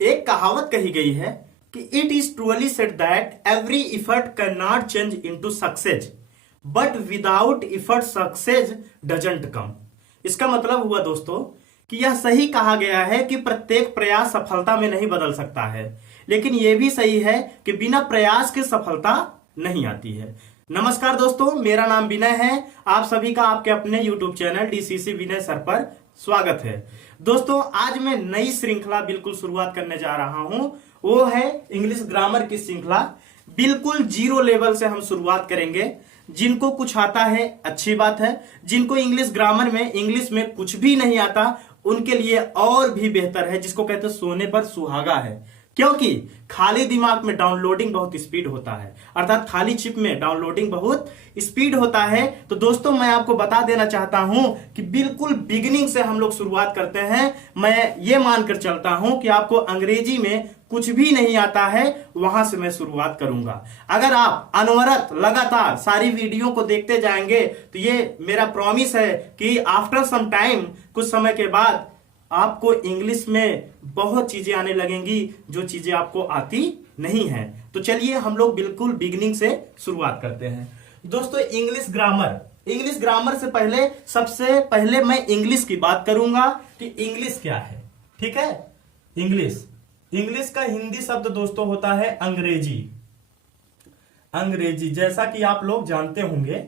एक कहावत कही गई है कि it is truly said that every effort can not change into success but without effort success doesn't come. इसका मतलब हुआ दोस्तों कि यह सही कहा गया है कि प्रत्येक प्रयास सफलता में नहीं बदल सकता है, लेकिन यह भी सही है कि बिना प्रयास के सफलता नहीं आती है। नमस्कार दोस्तों, मेरा नाम विनय है। आप सभी का आपके अपने YouTube चैनल DCC विनय सर पर स्वागत है। दोस्तों, आज मैं नई श्रृंखला बिल्कुल शुरुआत करने जा रहा हूं। वो है इंग्लिश ग्रामर की श्रृंखला। बिल्कुल जीरो लेवल से हम शुरुआत करेंगे। जिनको कुछ आता है अच्छी बात है, जिनको इंग्लिश ग्रामर में इंग्लिश में कुछ भी नहीं आता उनके लिए और भी बेहतर है, जिसको कहते हैं सोने पर सुहागा है। क्योंकि खाली दिमाग में डाउनलोडिंग बहुत स्पीड होता है, अर्थात खाली चिप में डाउनलोडिंग बहुत स्पीड होता है। तो दोस्तों, मैं आपको बता देना चाहता हूं कि बिल्कुल बिगिनिंग से हम लोग शुरुआत करते हैं। मैं ये मानकर चलता हूं कि आपको अंग्रेजी में कुछ भी नहीं आता है, वहां से मैं शुरुआत करूंगा। अगर आप अनवरत लगातार सारी वीडियो को देखते जाएंगे तो ये मेरा प्रॉमिस है कि आफ्टर सम टाइम, कुछ समय के बाद आपको इंग्लिश में बहुत चीजें आने लगेंगी जो चीजें आपको आती नहीं है। तो चलिए हम लोग बिल्कुल बिगिनिंग से शुरुआत करते हैं। दोस्तों, इंग्लिश ग्रामर से पहले सबसे पहले मैं इंग्लिश की बात करूंगा कि इंग्लिश क्या है। ठीक है, इंग्लिश का हिंदी शब्द दोस्तों होता है अंग्रेजी। जैसा कि आप लोग जानते होंगे,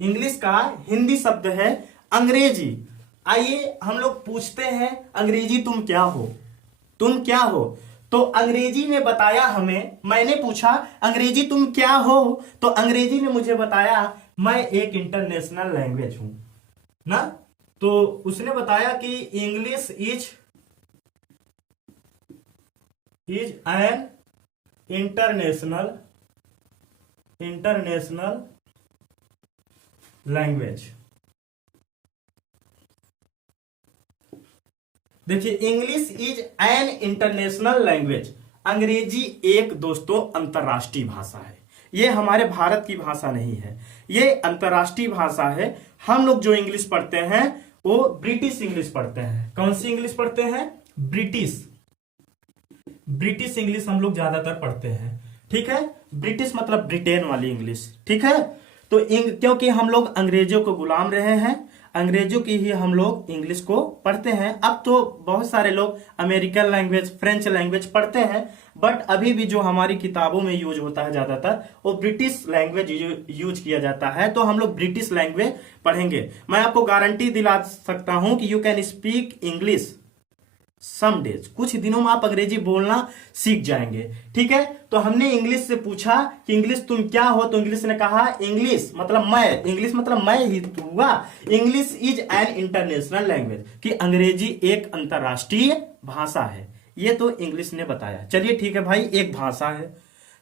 इंग्लिश का हिंदी शब्द है अंग्रेजी। आइए हम लोग पूछते हैं, अंग्रेजी तुम क्या हो? तो अंग्रेजी ने बताया हमें, मैंने पूछा अंग्रेजी तुम क्या हो, तो अंग्रेजी ने मुझे बताया मैं एक इंटरनेशनल लैंग्वेज हूं ना। तो उसने बताया कि English is an international language. देखिए, English is an international language. अंग्रेजी एक दोस्तों अंतरराष्ट्रीय भाषा है। ये हमारे भारत की भाषा नहीं है, ये अंतरराष्ट्रीय भाषा है। हम लोग जो इंग्लिश पढ़ते हैं वो ब्रिटिश इंग्लिश पढ़ते हैं। कौन सी इंग्लिश पढ़ते हैं? ब्रिटिश इंग्लिश हम लोग ज्यादातर पढ़ते हैं। ठीक है, ब्रिटिश मतलब ब्रिटेन वाली इंग्लिश। ठीक है, तो क्योंकि हम लोग अंग्रेजों को गुलाम रहे हैं, अंग्रेजों की ही हम लोग इंग्लिश को पढ़ते हैं। अब तो बहुत सारे लोग अमेरिकन लैंग्वेज, फ्रेंच लैंग्वेज पढ़ते हैं, बट अभी भी जो हमारी किताबों में यूज होता है ज्यादातर वो ब्रिटिश लैंग्वेज यूज किया जाता है। तो हम लोग ब्रिटिश लैंग्वेज पढ़ेंगे। मैं आपको गारंटी दिला सकता हूं कि you can speak English some days. कुछ दिनों में आप अंग्रेजी बोलना सीख जाएंगे। ठीक है, तो हमने इंग्लिश से पूछा कि इंग्लिश तुम क्या हो, तो इंग्लिश ने कहा इंग्लिश मतलब मैं ही तो हुआ। English is an international language, कि अंग्रेजी एक अंतरराष्ट्रीय भाषा है। ये तो इंग्लिश ने बताया। चलिए ठीक है भाई, एक भाषा है,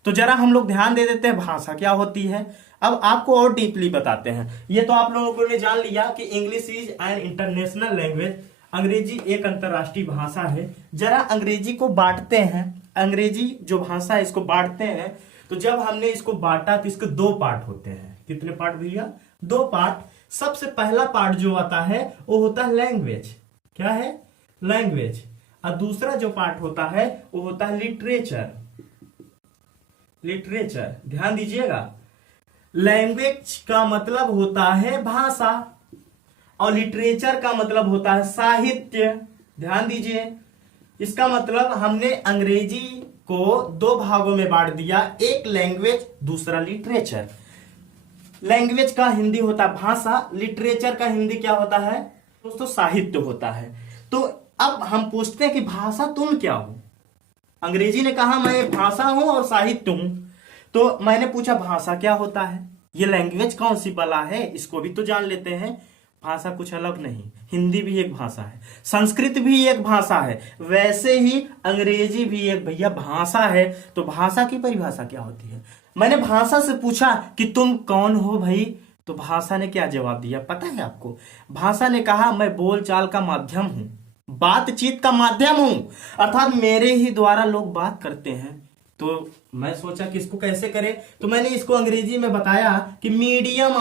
तो जरा हम लोग ध्यान दे देते हैं भाषा क्या होती है। अब आपको और डीपली बताते हैं। ये तो आप लोगों ने जान लिया कि English is an international language, अंग्रेजी एक अंतरराष्ट्रीय भाषा है। जरा अंग्रेजी को बांटते हैं, अंग्रेजी जो भाषा है इसको बांटते हैं। तो जब हमने इसको बांटा तो इसके दो पार्ट होते हैं। कितने पार्ट भैया? दो पार्ट। सबसे पहला पार्ट जो आता है वो होता है लैंग्वेज। क्या है? लैंग्वेज। और दूसरा जो पार्ट होता है वो होता है लिटरेचर। ध्यान दीजिएगा, लैंग्वेज का मतलब होता है भाषा और लिटरेचर का मतलब होता है साहित्य। ध्यान दीजिए, इसका मतलब हमने अंग्रेजी को दो भागों में बांट दिया, एक लैंग्वेज, दूसरा लिटरेचर। लैंग्वेज का हिंदी होता है भाषा, लिटरेचर का हिंदी क्या होता है दोस्तों? साहित्य होता है। तो अब हम पूछते हैं कि भाषा तुम क्या हो? अंग्रेजी ने कहा मैं भाषा हूं और साहित्य हूं। तो मैंने पूछा भाषा क्या होता है? ये लैंग्वेज कौन सी बला है, इसको भी तो जान लेते हैं। भाषा कुछ अलग नहीं, हिंदी भी एक भाषा है, संस्कृत भी एक भाषा है, वैसे ही अंग्रेजी भी एक भैया भाषा है। तो भाषा की परिभाषा क्या होती है? मैंने भाषा से पूछा कि तुम कौन हो भाई, तो भाषा ने क्या जवाब दिया पता है आपको? भाषा ने कहा मैं बोलचाल का माध्यम हूं, बातचीत का माध्यम हूं, अर्थात मेरे ही द्वारा लोग बात करते हैं। तो मैं सोचा कि इसको कैसे करें, तो मैंने इसको अंग्रेजी में बताया कि medium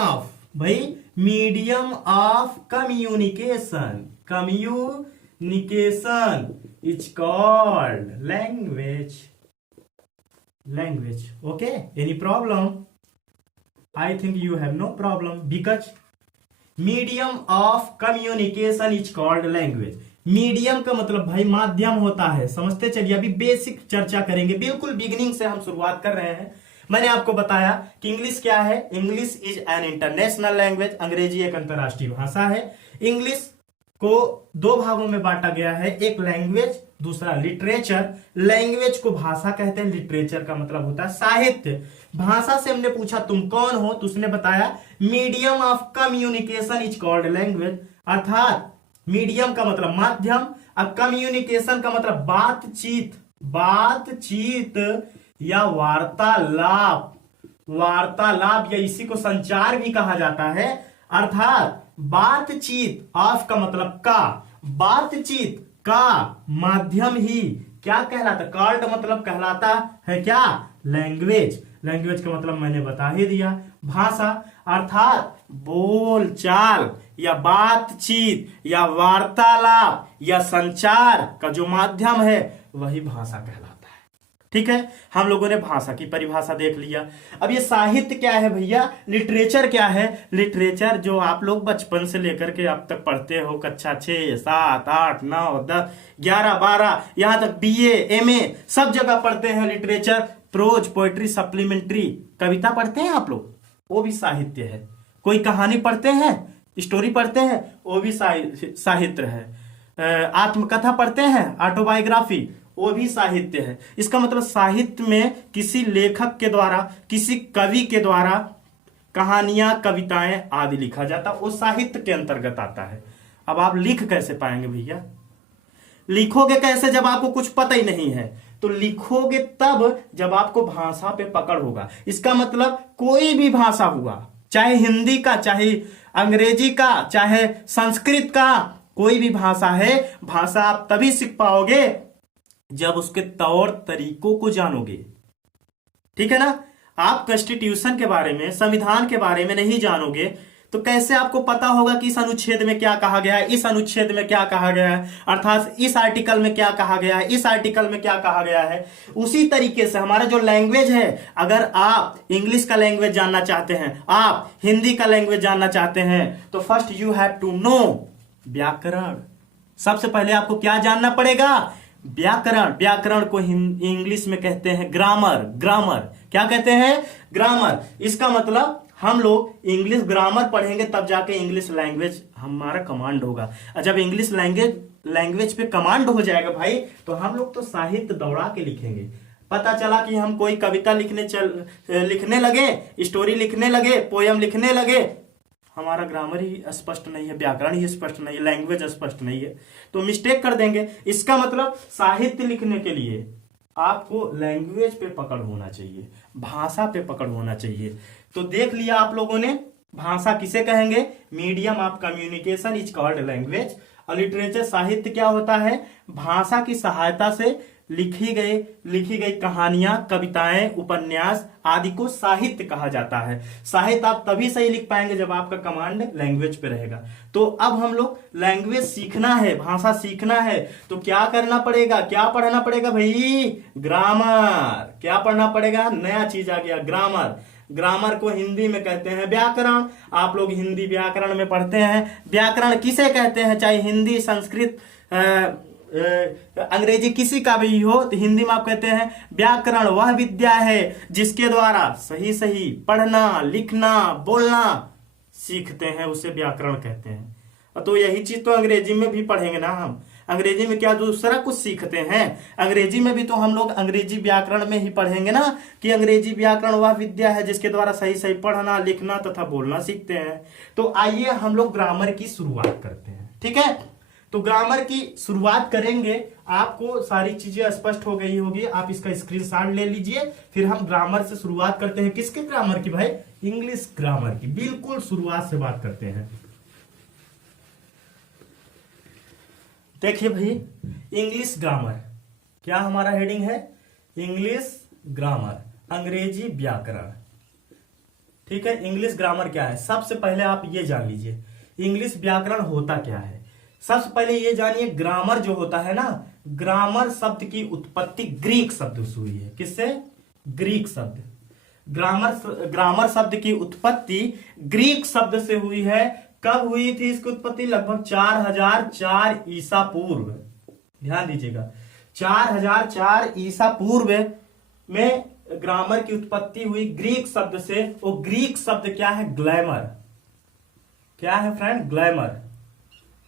of communication communication is called language. Okay, any problem? I think you have no problem because medium of communication is called language. Medium का मतलब भाई माध्यम होता है, समझते चलिए. अभी बेसिक चर्चा करेंगे, बिल्कुल बिगिनिंग से हम शुरुआत कर रहे हैं. मैंने आपको बताया कि इंग्लिश क्या है. English is an international language. अंग्रेजी एक अंतरराष्ट्रीय भाषा है. इंग्लिश को दो भागों में बांटा गया है, एक लैंग्वेज, दूसरा लिटरेचर. लैंग्वेज को भाषा कहते हैं, लिटरेचर का मतलब होता है साहित्य. भाषा से हमने पूछा तुम कौन हो, तो उसने बताया medium of communication is called language. अर्थात मीडियम का मतलब माध्यम, अब कम्युनिकेशन का मतलब बातचीत या वार्तालाप या इसी को संचार भी कहा जाता है. अर्थात बातचीत, ऑफ का मतलब का, बातचीत का माध्यम ही क्या कहलाता, कॉल्ड मतलब कहलाता है क्या, लैंग्वेज. लैंग्वेज का मतलब मैंने बता ही दिया, भाषा. अर्थात बोलचाल या बातचीत या वार्तालाप या संचार का जो माध्यम है वही भाषा कहलाता है. ठीक है, हम लोगों ने भाषा की परिभाषा देख लिया. अब ये साहित्य क्या है भैया, लिटरेचर क्या है. लिटरेचर जो आप लोग बचपन से लेकर के अब तक पढ़ते हो, कक्षा 6, 7, 8, 9, 10, 11, 12, यहां तक BA, MA सब जगह पढ़ते हैं लिटरेचर. प्रोज, पोएट्री, सप्लीमेंट्री, कविता पढ़ते हैं आप लोग, वो भी साहित्य है. कोई कहानी पढ़ते हैं, स्टोरी पढ़ते हैं, वो भी साहित्य है. आत्मकथा पढ़ते हैं, ऑटोबायोग्राफी, वो भी साहित्य है. इसका मतलब साहित्य में किसी लेखक के द्वारा, किसी कवि के द्वारा कहानियां, कविताएं आदि लिखा जाता, वो साहित्य के अंतर्गत आता है. अब आप लिख कैसे पाएंगे भैया, लिखोगे कैसे जब आपको कुछ पता ही नहीं है. तो लिखोगे तब जब आपको भाषा पे पकड़ होगा. इसका मतलब कोई भी भाषा हुआ, चाहे हिंदी का, चाहे अंग्रेजी का, चाहे संस्कृत का, कोई भी भाषा है, भाषा आप तभी सीख पाओगे जब उसके तौर तरीकों को जानोगे. ठीक है ना. आप कॉन्स्टिट्यूशन के बारे में, संविधान के बारे में नहीं जानोगे तो कैसे आपको पता होगा कि इस अनुच्छेद में क्या कहा गया है, इस अनुच्छेद में क्या कहा गया है, अर्थात इस आर्टिकल में क्या कहा गया है, इस आर्टिकल में क्या कहा गया है. उसी तरीके से हमारा जो लैंग्वेज है, अगर आप इंग्लिश का लैंग्वेज जानना चाहते हैं, आप हिंदी का लैंग्वेज जानना चाहते हैं, तो first you have to know व्याकरण. सबसे पहले आपको क्या जानना पड़ेगा, व्याकरण. व्याकरण को इंग्लिश में कहते हैं ग्रामर. क्या कहते हैं, ग्रामर. इसका मतलब हम लोग इंग्लिश ग्रामर पढ़ेंगे तब जाके इंग्लिश लैंग्वेज हमारा कमांड होगा. जब इंग्लिश लैंग्वेज पे कमांड हो जाएगा भाई, तो हम लोग तो साहित्य दौड़ा के लिखेंगे. पता चला कि हम कोई कविता लिखने लगे, स्टोरी लिखने लगे, पोयम लिखने लगे, हमारा ग्रामर ही स्पष्ट नहीं है, व्याकरण ही स्पष्ट नहीं है, लैंग्वेज स्पष्ट नहीं है, तो मिस्टेक कर देंगे. इसका मतलब साहित्य लिखने के लिए आपको लैंग्वेज पे पकड़ होना चाहिए, भाषा पे पकड़ होना चाहिए. तो देख लिया आप लोगों ने, भाषा किसे कहेंगे, medium of communication is called language. और लिटरेचर, साहित्य क्या होता है, भाषा की सहायता से लिखी गई कहानियां, कविताएं, उपन्यास आदि को साहित्य कहा जाता है. साहित्य आप तभी सही लिख पाएंगे जब आपका कमांड लैंग्वेज पे रहेगा. तो अब हम लोग लैंग्वेज सीखना है, भाषा सीखना है, तो क्या करना पड़ेगा, क्या पढ़ना पड़ेगा भाई, ग्रामर. क्या पढ़ना पड़ेगा, नया चीज आ गया, ग्रामर. ग्रामर को हिंदी में कहते हैं व्याकरण. आप लोग हिंदी व्याकरण में पढ़ते हैं. व्याकरण किसे कहते हैं, चाहे हिंदी, संस्कृत, अंग्रेजी किसी का भी हो, तो हिंदी में आप कहते हैं व्याकरण वह विद्या है जिसके द्वारा सही पढ़ना, लिखना, बोलना सीखते हैं, उसे व्याकरण कहते हैं. तो यही चीज तो अंग्रेजी में भी पढ़ेंगे ना हम. अंग्रेजी में क्या दूसरा कुछ सीखते हैं, अंग्रेजी में भी तो हम लोग अंग्रेजी व्याकरण में ही पढ़ेंगे ना, कि अंग्रेजी व्याकरण वह विद्या है जिसके द्वारा सही पढ़ना, लिखना तथा बोलना सीखते हैं. तो आइए हम लोग ग्रामर की शुरुआत करते हैं. ठीक है, तो ग्रामर की शुरुआत करेंगे. आपको सारी चीजें स्पष्ट हो गई होगी, आप इसका स्क्रीनशॉट ले लीजिए. फिर हम ग्रामर से शुरुआत करते हैं. किसके ग्रामर की भाई, इंग्लिश ग्रामर की. बिल्कुल शुरुआत से बात करते हैं. देखिए भाई, इंग्लिश ग्रामर क्या हमारा हेडिंग है, इंग्लिश ग्रामर, अंग्रेजी व्याकरण. ठीक है, इंग्लिश ग्रामर क्या है, सबसे पहले आप ये जान लीजिए इंग्लिश व्याकरण होता क्या है. सबसे पहले ये जानिए, ग्रामर जो होता है ना, ग्रामर शब्द की उत्पत्ति ग्रीक शब्द से हुई है। किससे? ग्रीक शब्द। ग्रामर शब्द की उत्पत्ति ग्रीक शब्द से हुई है। कब हुई थी इसकी उत्पत्ति? लगभग 4004 ईसा पूर्व। ध्यान दीजिएगा, 4004 ईसा पूर्व में ग्रामर की उत्पत्ति हुई ग्रीक शब्द से। वो ग्रीक शब्द क्या है? ग्लैमर। क्या है फ्रेंड? ग्लैमर।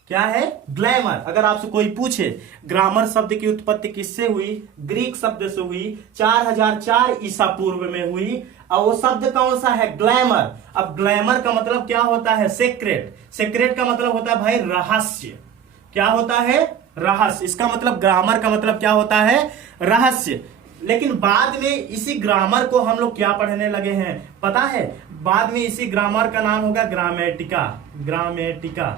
क्या है? ग्लैमर। अगर आपसे कोई पूछे ग्रामर शब्द की उत्पत्ति किससे हुई? ग्रीक शब्द से हुई, 4004 ईसा पूर्व में हुई। और वो शब्द कौन सा है? ग्लैमर। अब ग्लैमर का मतलब क्या होता है? सीक्रेट। सीक्रेट का मतलब होता है भाई रहस्य। क्या होता है? रहस्य। इसका मतलब ग्रामर का मतलब क्या होता है? रहस्य। लेकिन बाद में इसी ग्रामर को हम लोग क्या पढ़ने लगे हैं पता है? बाद में इसी ग्रामर का नाम होगा ग्रामेटिका। ग्रामेटिका।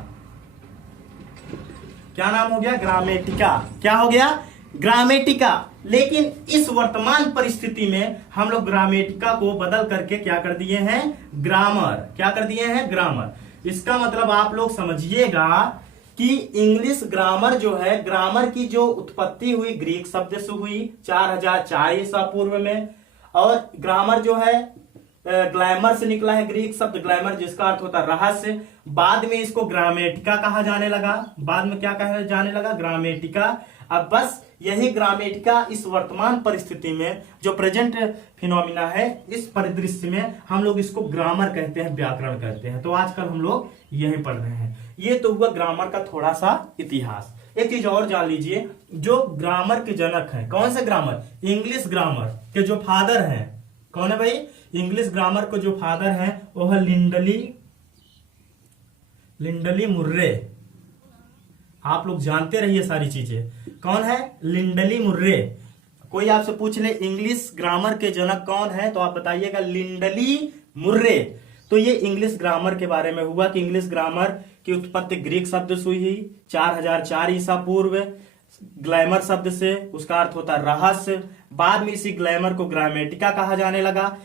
क्या नाम हो गया? ग्रामेटिका। क्या हो गया? ग्रामेटिका। लेकिन इस वर्तमान परिस्थिति में हम लोग ग्रामेटिका को बदल करके क्या कर दिए हैं? ग्रामर। क्या कर दिए हैं? ग्रामर। इसका मतलब आप लोग समझिएगा कि इंग्लिश ग्रामर जो है, ग्रामर की जो उत्पत्ति हुई ग्रीक शब्द से हुई 4004 ईसा पूर्व में। और ग्रामर जो है ग्लैमर से निकला है, ग्रीक शब्द ग्लैमर जिसका अर्थ होता है रहस्य। बाद में इसको ग्रामेटिका कहा जाने लगा। बाद में क्या कहा जाने लगा? ग्रामेटिका। अब बस यही ग्रामेटिका इस वर्तमान परिस्थिति में जो प्रेजेंट फिनोमिना है, इस परिदृश्य में हम लोग इसको ग्रामर कहते हैं, व्याकरण कहते हैं। तो आजकल हम लोग यही पढ़ रहे हैं। ये तो हुआ ग्रामर का थोड़ा सा इतिहास। एक चीज और जान लीजिए, जो ग्रामर के जनक हैं, कौन से ग्रामर? इंग्लिश ग्रामर के जो फादर हैं, कौन है भाई? इंग्लिश ग्रामर को जो फादर हैं वो है लिंडली मुर्रे। आप लोग जानते रहिए सारी चीजें। कौन है? लिंडली मुर्रे। कोई आपसे पूछ ले इंग्लिश ग्रामर के जनक कौन है, तो आप बताइएगा लिंडली मुर्रे। तो ये इंग्लिश ग्रामर के बारे में हुआ कि इंग्लिश ग्रामर की उत्पत्ति ग्रीक शब्द से हुई 4004 ईसा पूर्व, ग्लैमर शब्द से। उसका अर्थ होता है रहस्य। बाद में इसी ग्लैमर को ग्रामेटिका कहा जाने लगा।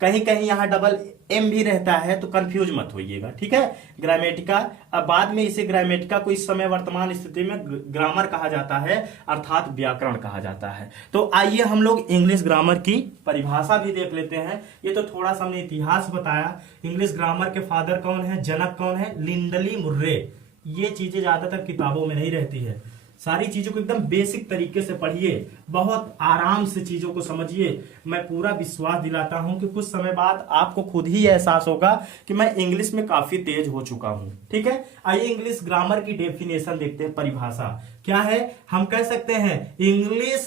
कहीं कहीं यहां डबल एम भी रहता है, तो कंफ्यूज मत होइएगा, ठीक है? ग्रामेटिका। अब बाद में इसे ग्रामेटिका को इस समय वर्तमान स्थिति में ग्रामर कहा जाता है, अर्थात व्याकरण कहा जाता है। तो आइए हम लोग इंग्लिश ग्रामर की परिभाषा भी देख लेते हैं। ये तो थोड़ा सा हमने इतिहास बताया। इंग्लिश ग्रामर के फादर कौन है? जनक कौन है? लिंडली मुर्रे। ये चीजें ज्यादातर किताबों में नहीं रहती है। सारी चीजों को एकदम बेसिक तरीके से पढ़िए, बहुत आराम से चीजों को समझिए। मैं पूरा विश्वास दिलाता हूं कि कुछ समय बाद आपको खुद ही एहसास होगा कि मैं इंग्लिश में काफी तेज हो चुका हूं, ठीक है? आइए इंग्लिश ग्रामर की डेफिनेशन देखते हैं, परिभाषा क्या है। हम कह सकते हैं English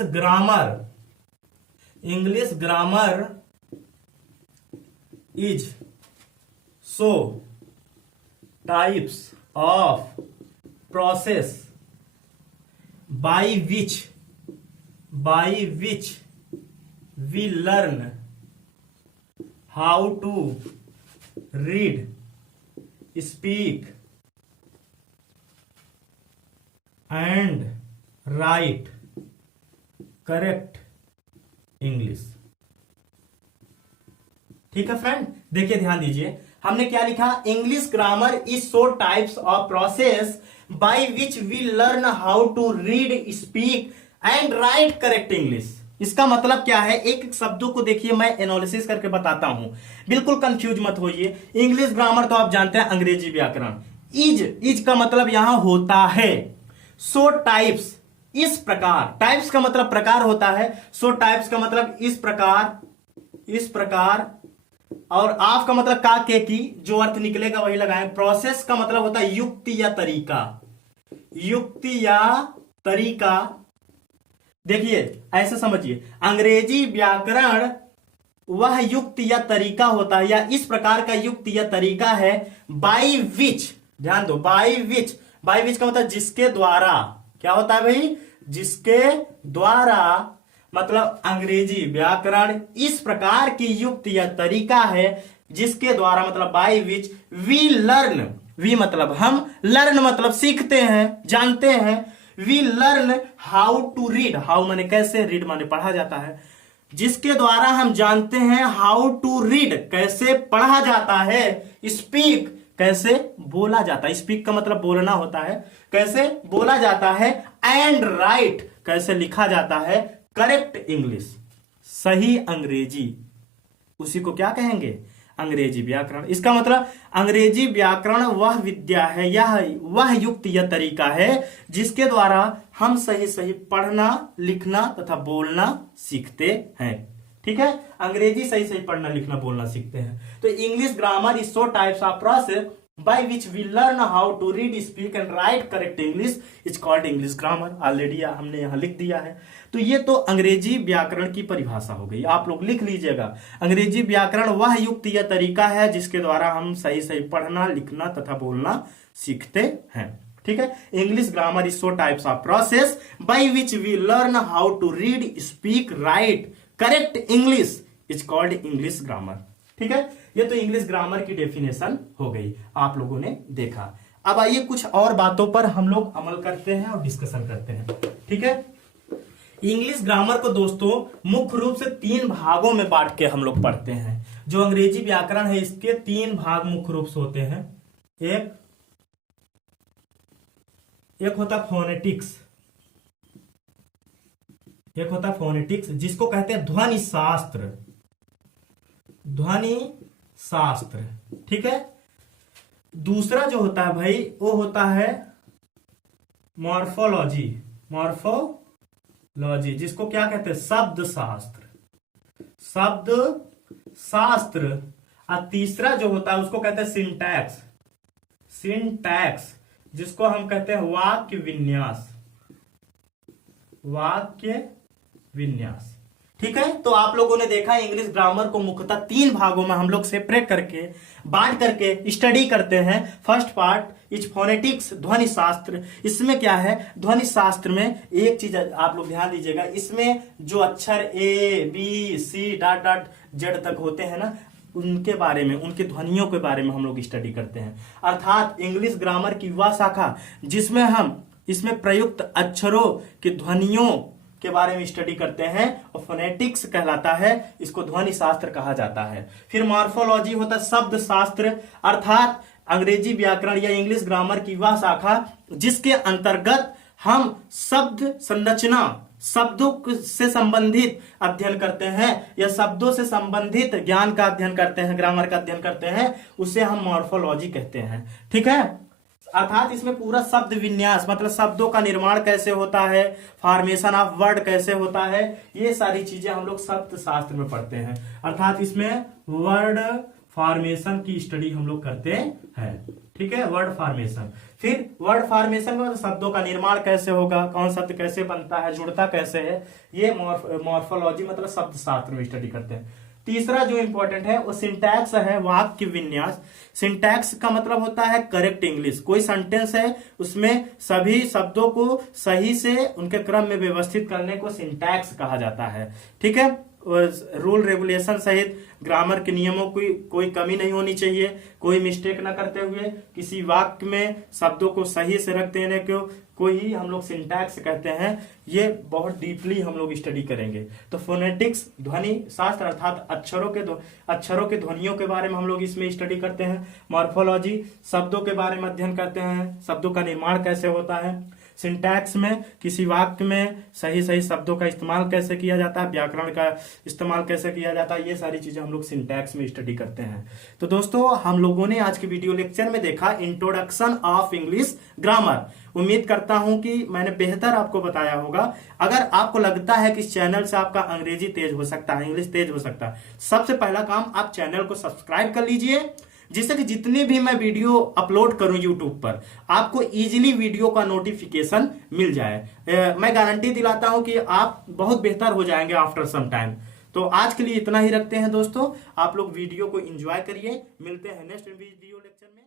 grammar is so types of process by which we learn how to read, speak and write correct English। ठीक है फ्रेंड, देखिए ध्यान दीजिए, हमने क्या लिखा? English grammar is so types of process by which we learn how to read, speak and write correct English। इसका मतलब क्या है? एक एक शब्दों को देखिए, मैं एनालिसिस करके बताता हूं, बिल्कुल कंफ्यूज मत होइए। इंग्लिश ग्रामर तो आप जानते हैं, अंग्रेजी व्याकरण। इज का मतलब यहां होता है। सो टाइप्स, इस प्रकार। टाइप्स का मतलब प्रकार होता है। सो टाइप्स का मतलब इस प्रकार। और ऑफ का मतलब का के की, जो अर्थ निकलेगा वही लगाएं। प्रोसेस का मतलब होता है युक्ति या तरीका। देखिए ऐसे समझिए, अंग्रेजी व्याकरण वह युक्ति या तरीका होता है, या इस प्रकार का युक्ति या तरीका है बाय विच। ध्यान दो, बाय विच का मतलब जिसके द्वारा। क्या होता है भाई? जिसके द्वारा, मतलब अंग्रेजी व्याकरण इस प्रकार की युक्ति या तरीका है जिसके द्वारा, मतलब by which we learn. We मतलब हम, लर्न मतलब सीखते हैं, जानते हैं। We learn how to read. How माने कैसे, रीड माने पढ़ा जाता है। जिसके द्वारा हम जानते हैं हाउ टू रीड, कैसे पढ़ा जाता है। स्पीक, कैसे बोला जाता है, स्पीक का मतलब बोलना होता है, कैसे बोला जाता है, एंड राइट कैसे लिखा जाता है, करेक्ट इंग्लिश सही अंग्रेजी, उसी को क्या कहेंगे, अंग्रेजी व्याकरण। इसका मतलब अंग्रेजी व्याकरण वह विद्या है, यह वह युक्त यह तरीका है जिसके द्वारा हम सही सही पढ़ना लिखना तथा बोलना सीखते हैं। ठीक है, अंग्रेजी सही सही पढ़ना लिखना बोलना सीखते हैं। तो English grammar is so types of process by which we learn how to read speak and write correct English is called English grammar. Already हमने यहां लिख दिया है। तो ये तो अंग्रेजी व्याकरण की परिभाषा हो गई, आप लोग लिख लीजिएगा। अंग्रेजी व्याकरण वह युक्त यह तरीका है जिसके द्वारा हम सही सही पढ़ना लिखना तथा बोलना सीखते हैं। ठीक है, English grammar is so types of process by which we learn how to read speak write correct English is called English grammar. ठीक है, ये तो इंग्लिश ग्रामर की डेफिनेशन हो गई, आप लोगों ने देखा। अब आइए कुछ और बातों पर हम लोग अमल करते हैं और डिस्कशन करते हैं। ठीक है, इंग्लिश ग्रामर को दोस्तों मुख्य रूप से 3 भागों में बांट के हम लोग पढ़ते हैं। जो अंग्रेजी व्याकरण है इसके 3 भाग मुख्य रूप से होते हैं। एक होता फोनेटिक्स, एक होता फोनेटिक्स जिसको कहते हैं ध्वनि शास्त्र, ध्वनि शास्त्र। ठीक है, दूसरा जो होता है भाई वो होता है मॉर्फोलॉजी, मॉर्फोलॉजी जिसको क्या कहते हैं शब्द शास्त्र, शब्द शास्त्र। और तीसरा जो होता है उसको कहते हैं सिंटैक्स, सिंटैक्स जिसको हम कहते हैं वाक्य विन्यास, वाक्य विन्यास। ठीक है, तो आप लोगों ने देखा इंग्लिश ग्रामर को मुख्यतः 3 भागों में हम लोग सेपरेट करके बांट करके स्टडी करते हैं। फर्स्ट पार्ट इज फोनेटिक्स, ध्वनि शास्त्र। इसमें क्या है, ध्वनि शास्त्र में एक चीज आप लोग ध्यान दीजिएगा, इसमें जो अक्षर A B C dot dot Z तक होते हैं ना, उनके बारे में, उनके ध्वनियों के बारे में हम लोग स्टडी करते हैं। अर्थात इंग्लिश ग्रामर की वह शाखा जिसमें हम इसमें प्रयुक्त अक्षरों की ध्वनियों के बारे में स्टडी करते हैं और फोनेटिक्स कहलाता है, इसको ध्वनि शास्त्र कहा जाता है। फिर मॉर्फोलॉजी होता है शब्द शास्त्र, अर्थात अंग्रेजी व्याकरण या इंग्लिश ग्रामर की वह शाखा जिसके अंतर्गत हम शब्द संरचना, शब्दों से संबंधित अध्ययन करते हैं या शब्दों से संबंधित ज्ञान का अध्ययन करते हैं, ग्रामर का अध्ययन करते हैं, उसे हम मॉर्फोलॉजी कहते हैं। ठीक है, अर्थात इसमें पूरा शब्द विन्यास मतलब शब्दों का निर्माण कैसे होता है, फॉर्मेशन ऑफ वर्ड कैसे होता है, ये सारी चीजें हम लोग शब्द शास्त्र में पढ़ते हैं। अर्थात इसमें वर्ड फॉर्मेशन की स्टडी हम लोग करते हैं। ठीक है, वर्ड फॉर्मेशन। फिर वर्ड फॉर्मेशन में शब्दों का निर्माण कैसे होगा, कौन शब्द कैसे बनता है, जुड़ता कैसे है, ये मॉर्फोलॉजी मतलब शब्द शास्त्र में स्टडी करते हैं। तीसरा जो इंपॉर्टेंट है वो सिंटैक्स है, वाक्य विन्यास। सिंटैक्स का मतलब होता है करेक्ट इंग्लिश। कोई सेंटेंस है उसमें सभी शब्दों को सही से उनके क्रम में व्यवस्थित करने को सिंटैक्स कहा जाता है। ठीक है, रूल रेगुलेशन सहित ग्रामर के नियमों की कोई कमी नहीं होनी चाहिए, कोई मिस्टेक ना करते हुए किसी वाक्य में शब्दों को सही से रख देने को ही हम लोग सिंटैक्स कहते हैं। ये बहुत डीपली हम लोग स्टडी करेंगे। तो फोनेटिक्स ध्वनि शास्त्र अर्थात अक्षरों के ध्वनियों के बारे में हम लोग इसमें स्टडी करते हैं। मॉर्फोलॉजी शब्दों के बारे में अध्ययन करते हैं, शब्दों का निर्माण कैसे होता है। सिंटैक्स में किसी वाक्य में सही सही शब्दों का इस्तेमाल कैसे किया जाता है, व्याकरण का इस्तेमाल कैसे किया जाता है, ये सारी चीजें हम लोग सिंटैक्स में स्टडी करते हैं। तो दोस्तों हम लोगों ने आज के वीडियो लेक्चर में देखा इंट्रोडक्शन ऑफ इंग्लिश ग्रामर। उम्मीद करता हूं कि मैंने बेहतर आपको बताया होगा। अगर आपको लगता है कि इस चैनल से आपका अंग्रेजी तेज हो सकता है, इंग्लिश तेज हो सकता है, सबसे पहला काम आप चैनल को सब्सक्राइब कर लीजिए, जिससे कि जितने भी मैं वीडियो अपलोड करूं यूट्यूब पर आपको इजीली वीडियो का नोटिफिकेशन मिल जाए। मैं गारंटी दिलाता हूं कि आप बहुत बेहतर हो जाएंगे आफ्टर सम टाइम। तो आज के लिए इतना ही रखते हैं दोस्तों, आप लोग वीडियो को एंजॉय करिए। मिलते हैं नेक्स्ट वीडियो लेक्चर में।